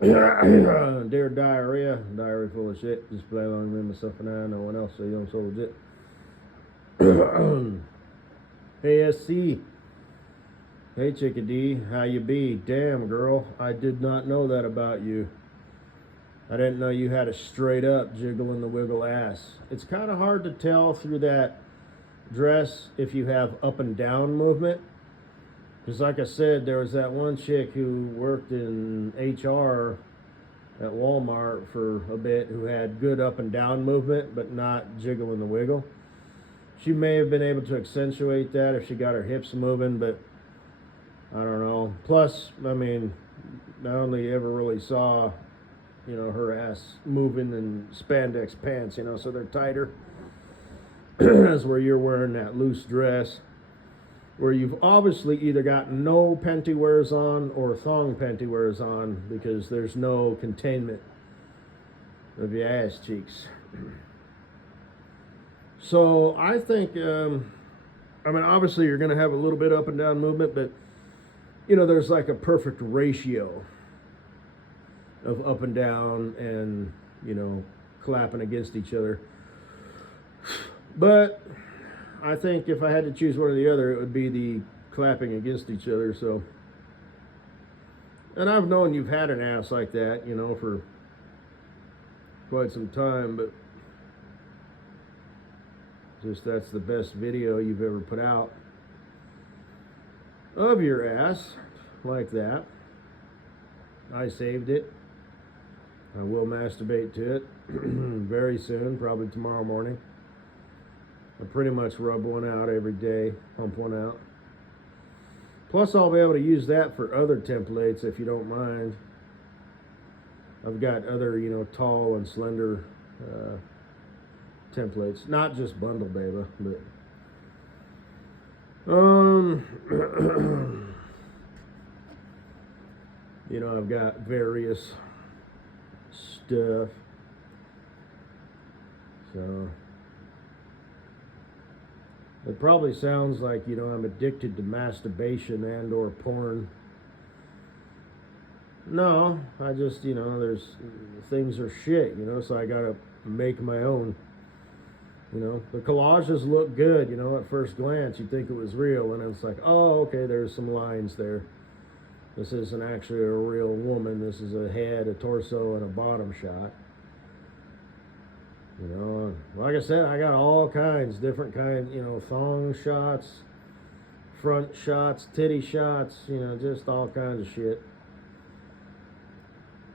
Dear diary full of shit. Just play along with myself and I, no one else, so you don't so legit. Hey-S-C, hey chickadee, how you be? Damn girl, I did not know that about you. I didn't know you had a straight up jiggle in the wiggle ass. It's kind of hard to tell through that dress if you have up and down movement. Because like I said, there was that one chick who worked in HR at Walmart for a bit who had good up and down movement, but not jiggle in the wiggle. She may have been able to accentuate that if she got her hips moving, but I don't know. Plus, I mean, I only ever really saw, her ass moving in spandex pants, so they're tighter. As where you're wearing that loose dress, where you've obviously either got no panty wears on or thong panty wears on because there's no containment of your ass cheeks. So I think, obviously you're going to have a little bit up and down movement, but there's like a perfect ratio of up and down and clapping against each other. But I think if I had to choose one or the other, it would be the clapping against each other. So, and I've known you've had an ass like that, for quite some time, but just that's the best video you've ever put out of your ass like that. I saved it. I will masturbate to it very soon, probably tomorrow morning. I pretty much rub one out every day, pump one out. Plus, I'll be able to use that for other templates if you don't mind. I've got other, tall and slender templates, not just bundle baby, but I've got various stuff. So it probably sounds like, I'm addicted to masturbation and or porn. No, I just, there's things are shit, so I gotta make my own. The collages look good, at first glance. You'd think it was real, and it's like, oh, okay, there's some lines there. This isn't actually a real woman. This is a head, a torso, and a bottom shot. Like I said, I got all kinds, different kinds, thong shots, front shots, titty shots, just all kinds of shit.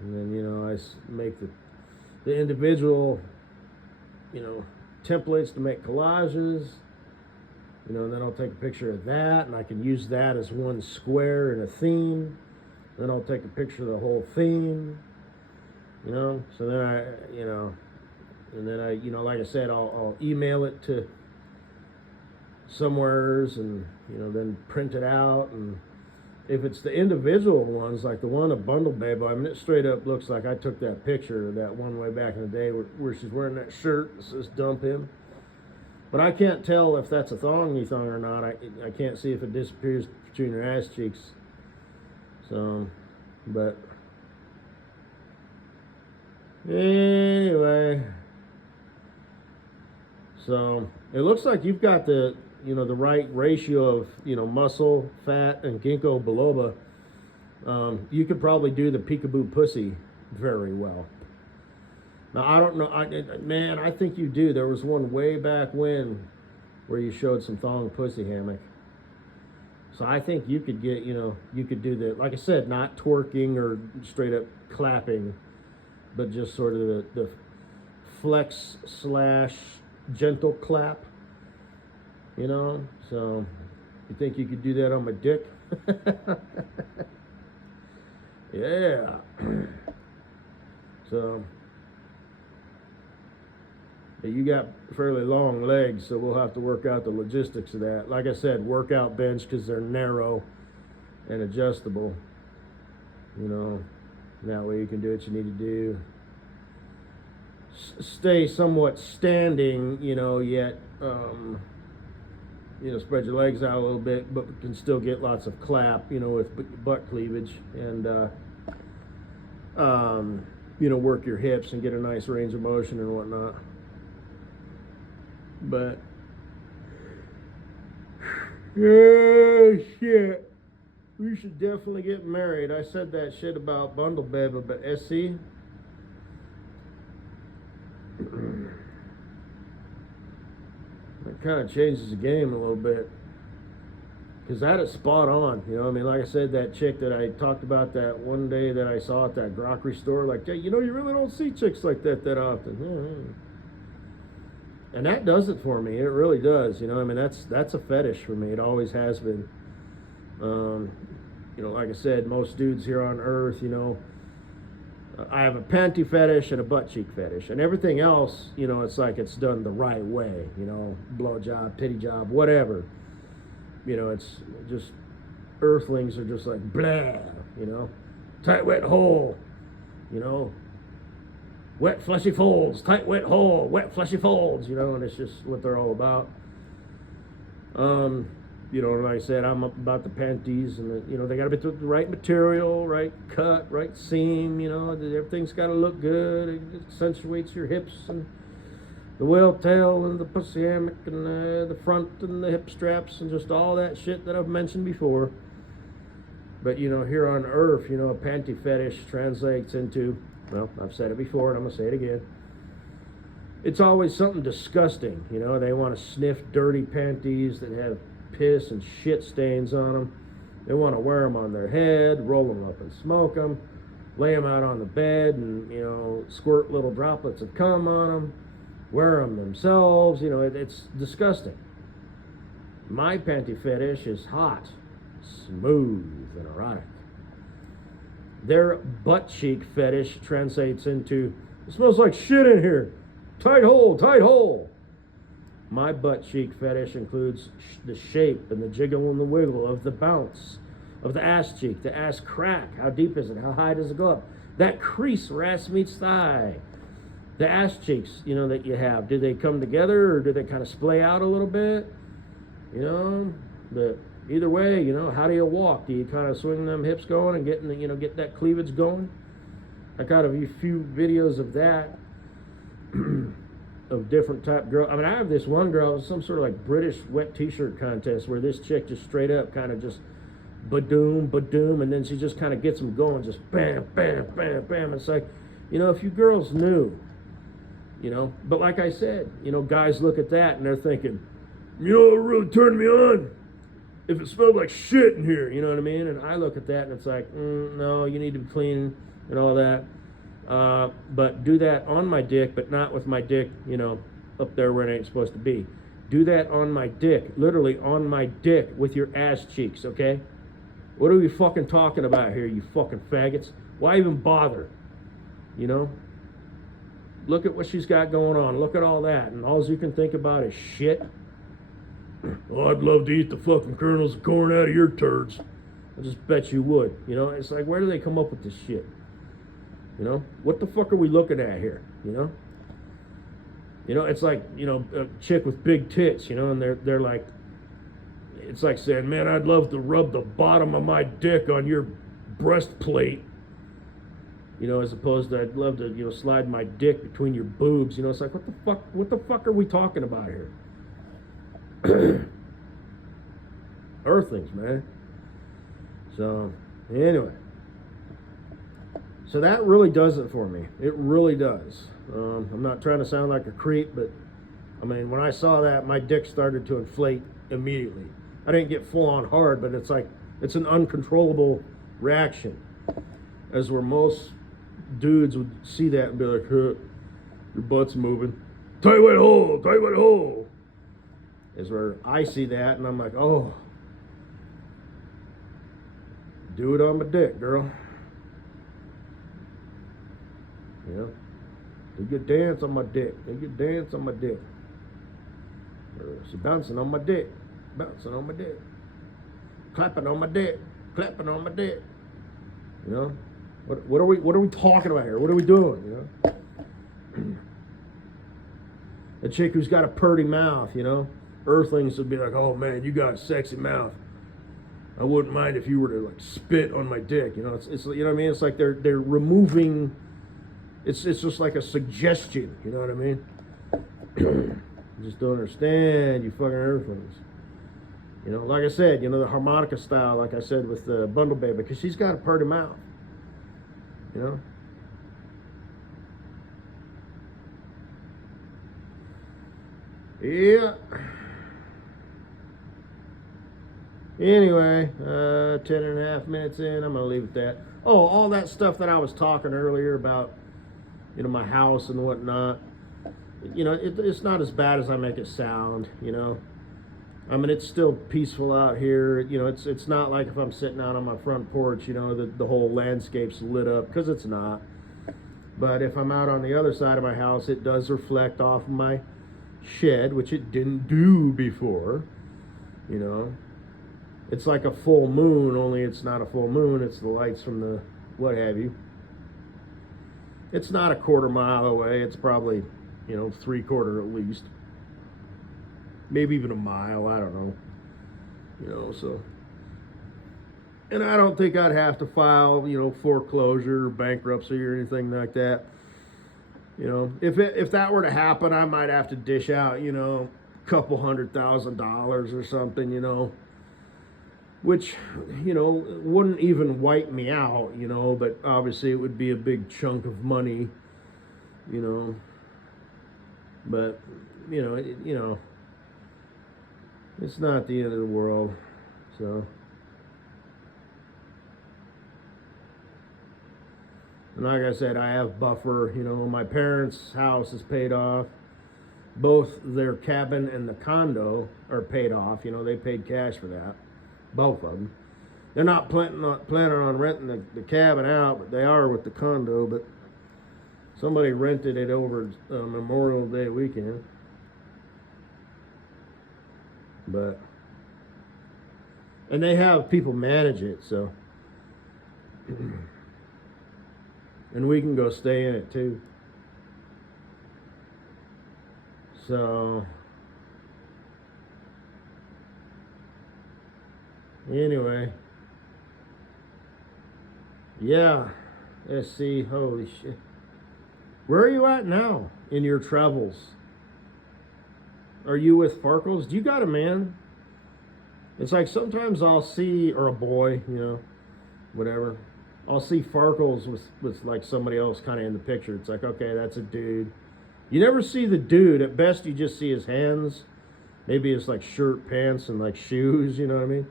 And then, I make the individual, templates to make collages. Then I'll take a picture of that, and I can use that as one square in a theme. Then I'll take a picture of the whole theme, so then and then I, like I said, I'll email it to somewheres and, then print it out. And if it's the individual ones, like the one of Bundle Babe, it straight up looks like I took that picture of that one way back in the day where she's wearing that shirt that says dump him. But I can't tell if that's a thong or not. I can't see if it disappears between her ass cheeks. So, but anyway. So it looks like you've got the the right ratio of muscle, fat, and ginkgo biloba. You could probably do the peekaboo pussy very well. Now I don't know, I think you do. There was one way back when where you showed some thong pussy hammock. So I think you could get you could do the, like I said, not twerking or straight up clapping, but just sort of the flex slash gentle clap, so you think you could do that on my dick? Yeah. So but you got fairly long legs, so we'll have to work out the logistics of that. Like I said, workout bench, because they're narrow and adjustable, that way you can do what you need to do. Stay somewhat standing, yet, spread your legs out a little bit, but can still get lots of clap, with butt cleavage. And work your hips and get a nice range of motion and whatnot. But yeah, shit. We should definitely get married. I said that shit about Bundle Baby, but SC. It kind of changes the game a little bit. Because that is spot on. I mean, like I said, that chick that I talked about that one day that I saw at that grocery store, like, hey, you really don't see chicks like that often. And that does it for me. It really does. I mean, that's a fetish for me. It always has been. Like I said, most dudes here on Earth, I have a panty fetish and a butt cheek fetish, and everything else, it's like it's done the right way. Blow job, titty job, whatever. It's just Earthlings are just like blah. Tight wet hole. Wet fleshy folds, tight wet hole, wet fleshy folds, and it's just what they're all about. Like I said, I'm up about the panties, and they got to be the right material, right cut, right seam. Everything's got to look good. It accentuates your hips and the whale tail and the pussy hammock and the front and the hip straps and just all that shit that I've mentioned before. But here on Earth, a panty fetish translates into, well, I've said it before and I'm gonna say it again. It's always something disgusting. They want to sniff dirty panties that have piss and shit stains on them. They want to wear them on their head, roll them up and smoke them, lay them out on the bed and, squirt little droplets of cum on them, wear them themselves. It's disgusting. My panty fetish is hot, smooth, and erotic. Their butt cheek fetish translates into, it smells like shit in here. Tight hole, tight hole. My butt cheek fetish includes the shape and the jiggle and the wiggle of the bounce of the ass cheek, the ass crack. How deep is it? How high does it go up? That crease where ass meets thigh. The ass cheeks, that you have. Do they come together or do they kind of splay out a little bit? But either way, how do you walk? Do you kind of swing them hips going and get that cleavage going? I got a few videos of that. Of different type girl. I mean, I have this one girl, it was some sort of like British wet t-shirt contest where this chick just straight up kind of just badoom, and then she just kind of gets them going, just bam, bam, bam, bam. It's like, if you girls knew, but like I said, guys look at that and they're thinking, it really turned me on if it smelled like shit in here, you know what I mean? And I look at that and it's like, no, you need to be clean and all that. But do that on my dick, but not with my dick, up there where it ain't supposed to be. Do that on my dick, literally on my dick with your ass cheeks, okay? What are we fucking talking about here, you fucking faggots? Why even bother? Look at what she's got going on. Look at all that, and all you can think about is shit. Oh, I'd love to eat the fucking kernels of corn out of your turds. I just bet you would. It's like, where do they come up with this shit? What the fuck are we looking at here? It's like, a chick with big tits, and they're like, it's like saying, man, I'd love to rub the bottom of my dick on your breastplate, as opposed to I'd love to, slide my dick between your boobs. It's like, what the fuck are we talking about here? Earthlings, man. So, anyway. So that really does it for me. It really does. I'm not trying to sound like a creep, but I mean, when I saw that, my dick started to inflate immediately. I didn't get full on hard, but it's like, it's an uncontrollable reaction. As where most dudes would see that and be like, huh, your butt's moving. Tight wet hole, tight wet hole. Is where I see that and I'm like, oh, do it on my dick, girl. Do your dance on my dick. Do your dance on my dick. She bouncing on my dick. Bouncing on my dick. Clapping on my dick. Clapping on my dick. What are we talking about here? What are we doing? A chick who's got a purty mouth, Earthlings would be like, oh man, you got a sexy mouth. I wouldn't mind if you were to like spit on my dick. You know, it's you know what I mean. It's like they're removing. It's just like a suggestion. You know what I mean? You just don't understand, you fucking earthlings. You know, like I said, you know, the harmonica style, like I said with the Bundle Baby, because she's got a purty mouth. You know? Yeah. Anyway, 10.5 minutes in, I'm going to leave it at that. Oh, all that stuff that I was talking earlier about, you know, my house and whatnot. You know, it's not as bad as I make it sound, you know. I mean, it's still peaceful out here. You know, it's not like if I'm sitting out on my front porch, you know, the whole landscape's lit up, because it's not. But if I'm out on the other side of my house, it does reflect off my shed, which it didn't do before, you know. It's like a full moon, only it's not a full moon. It's the lights from the what have you. It's not a quarter mile away. It's probably, you know, 3/4 at least. Maybe even a mile, I don't know. You know, so. And I don't think I'd have to file, you know, foreclosure or bankruptcy or anything like that. You know, if that were to happen, I might have to dish out, you know, a couple $100,000 or something, you know. Which, you know, wouldn't even wipe me out, you know, but obviously it would be a big chunk of money, you know. But, you know, it's not the end of the world, so. And like I said, I have buffer, you know, my parents' house is paid off. Both their cabin and the condo are paid off, you know, they paid cash for that. Both of them. They're not planning on renting the cabin out, but they are with the condo. But somebody rented it over Memorial Day weekend. But and they have people manage it, so and we can go stay in it too. So anyway, yeah, S.C, holy shit. Where are you at now in your travels? Are you with Farkles? Do you got a man? It's like sometimes I'll see, or a boy, you know, whatever. I'll see Farkles with like somebody else kind of in the picture. It's like, okay, that's a dude. You never see the dude. At best, you just see his hands. Maybe it's like shirt, pants, and like shoes, you know what I mean?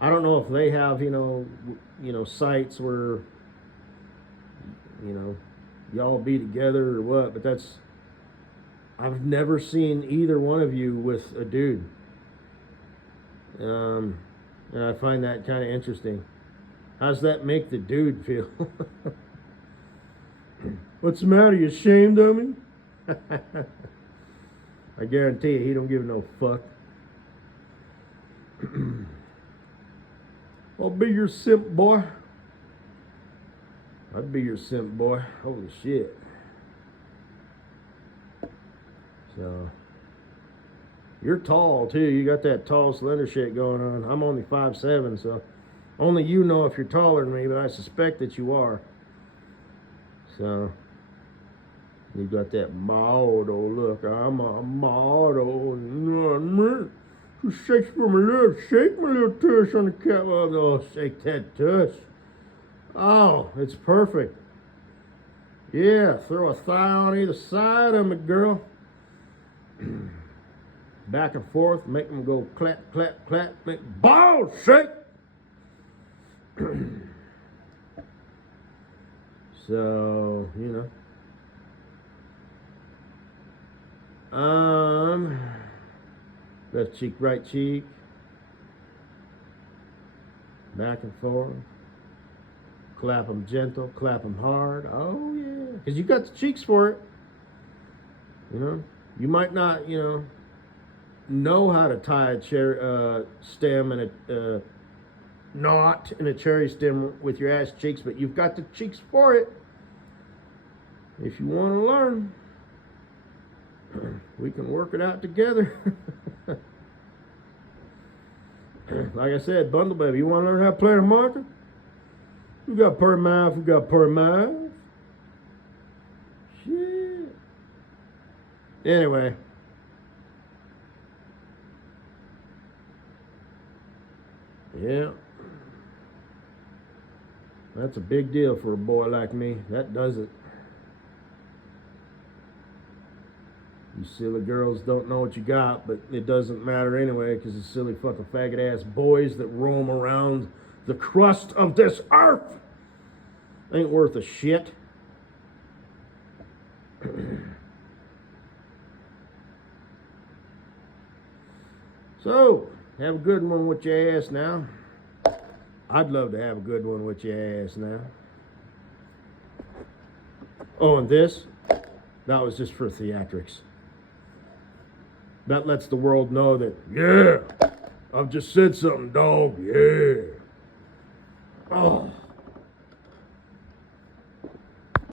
I don't know if they have, you know, sites where, you know, y'all be together or what, but that's, I've never seen either one of you with a dude. And I find that kind of interesting. How's that make the dude feel? What's the matter? You ashamed of me? I guarantee you, he don't give no fuck. I'll be your simp boy. I'd be your simp boy. Holy shit. So, you're tall too. You got that tall, slender shit going on. I'm only 5'7", so only you know if you're taller than me, but I suspect that you are. So, you got that motto look. I'm a motto. Shake for my little tush on the cat. Oh, shake that tush. Oh, it's perfect. Yeah, throw a thigh on either side of me, girl. Back and forth, make them go clap, clap, clap, make balls shake. So, you know. Left cheek, right cheek. Back and forth. Clap them gentle, clap them hard. Oh, yeah. Because you got the cheeks for it. You know. You might not, you know how to tie a cherry stem and a knot in a cherry stem with your ass cheeks, but you've got the cheeks for it. If you want to learn, we can work it out together. Like I said, Bundle Baby, you want to learn how to play a marker? We got per mouth, we got per mouth. Shit. Anyway. Yeah. That's a big deal for a boy like me. That does it. You silly girls don't know what you got, but it doesn't matter anyway, because the silly fucking faggot ass boys that roam around the crust of this earth ain't worth a shit. So, have a good one with your ass now. I'd love to have a good one with your ass now. Oh, and this? That was just for theatrics. That lets the world know that, yeah, I've just said something, dog, yeah. Oh.